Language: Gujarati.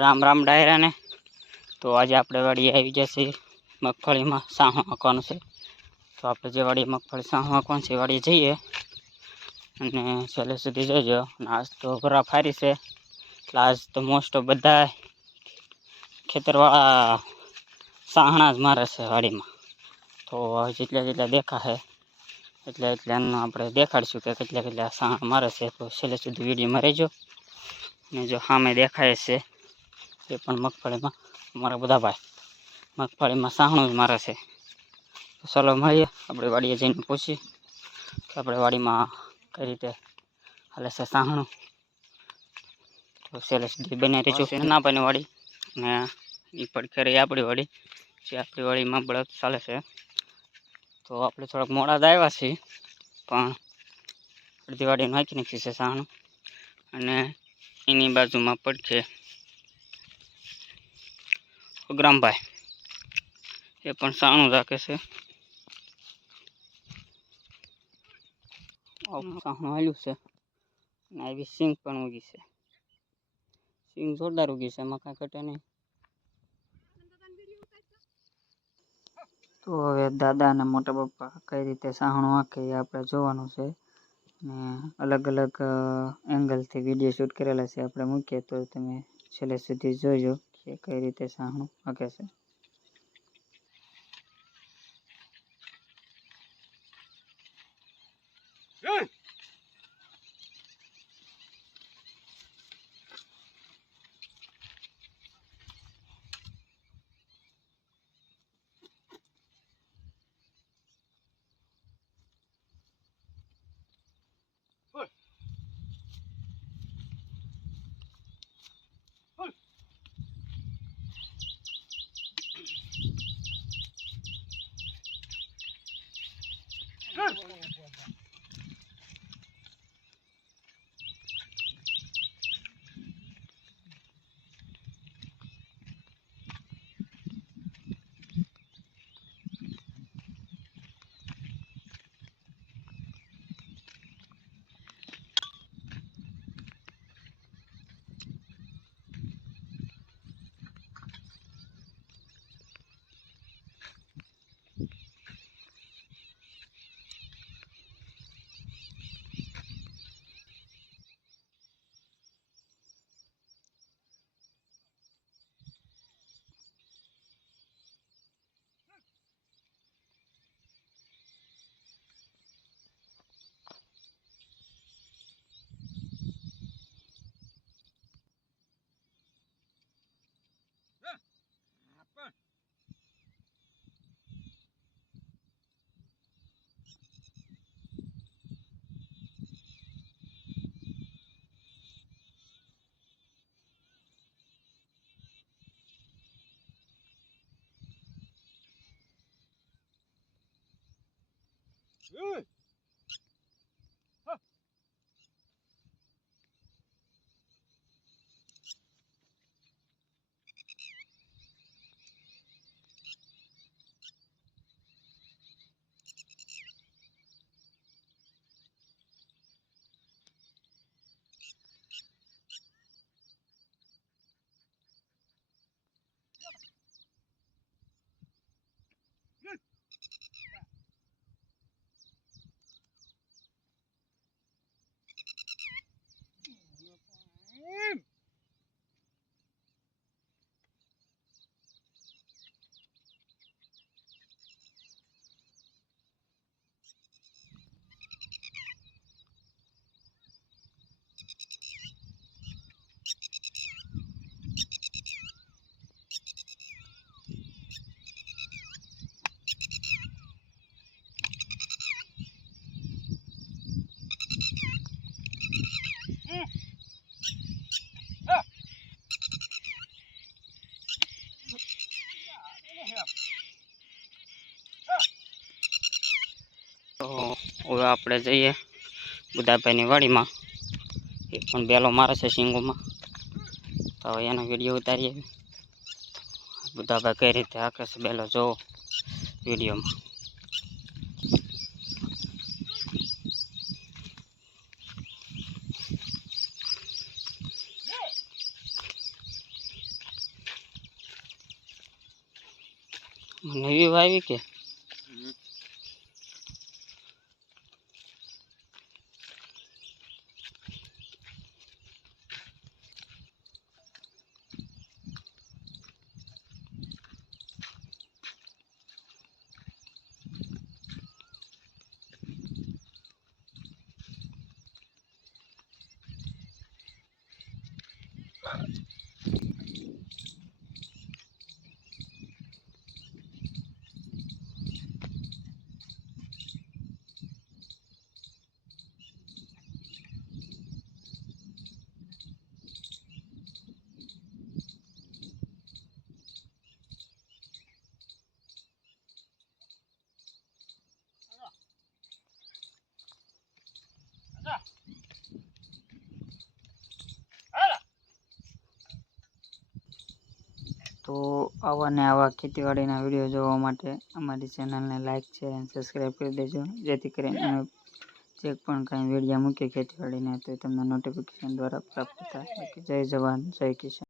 રામ રામ ડાયરા ને તો આજે આપણે વાડી આવી જશે મગફળીમાં સાહું હાંકવાનું છે તો આપણે જે વાડી મગફળી સાહું હાંકવાનું છે વાડી જઈએ અને છેલ્લે સુધી જઈજો આજ તો ભરા ફારી છે એટલે આજ તો મોસ્ટ ઓફ બધા ખેતરવાળા સાહણા જ મારે છે વાડીમાં તો જેટલા જેટલા દેખા છે એટલે આનું આપણે દેખાડીશું કે કેટલા કેટલા સાહણા મારે છે તો છેલ્લે સુધી વિડીયોમાં રહેજો ને જો સામે દેખાય છે એ પણ મગફળીમાં અમારા બધા ભાઈ મગફળીમાં સાહણું જ મારે છે તો ચાલો મળીએ આપણે વાડીએ જઈને પૂછીએ કે આપણે વાડીમાં કઈ રીતે હાલે છે સાહણું તો છેલ્લે સુધી બને રહેજો ના બને વાડી ને એ પડખે રહી આપણી વાડી જે આપણી વાડીમાં બળદ ચાલે છે તો આપણે થોડાક મોડા જ આવ્યા છીએ પણ અડધી વાડી નાખી નાખી છે સાહણું અને એની બાજુમાં પડખે ગ્રામભાઈ એ પણ સાણું રાખે છે સાહણું હાલ્યું છે અને આવી સિંગ પણ ઉગી છે સિંગ જોરદાર ઉગી છે એમાં કાંઈ ઘટે નહીં તો હવે દાદા અને મોટા પપ્પા કઈ રીતે સાહણું હાંકે એ આપણે જોવાનું છે ને અલગ અલગ એંગલથી વિડીયો શૂટ કરેલા છે આપણે મૂકીએ તો તમે છેલ્લે સુધી જોજો કે કઈ રીતે સાહણું હાંકે છે તો હવે આપણે જઈએ બુધાભાઈની વાડીમાં એ પણ બેલો મારે છે સિંગોમાં તો હવે એનો વિડીયો ઉતારીએ બુધાભાઈ કઈ રીતે હાકે છે બેલો જોવો વિડીયોમાં નવી વાવી કે તો આવા ને આવા ખેતીવાડીના વિડીયો જોવા માટે અમારી ચેનલને લાઈક છે અને સબસ્ક્રાઈબ કરી દેજો, જેથી કરીને અમે જે પણ કાંઈ વિડીયો મૂકીએ ખેતીવાડીને તો તમને નોટિફિકેશન દ્વારા પ્રાપ્ત થાય. જય જવાન જય કિસાન.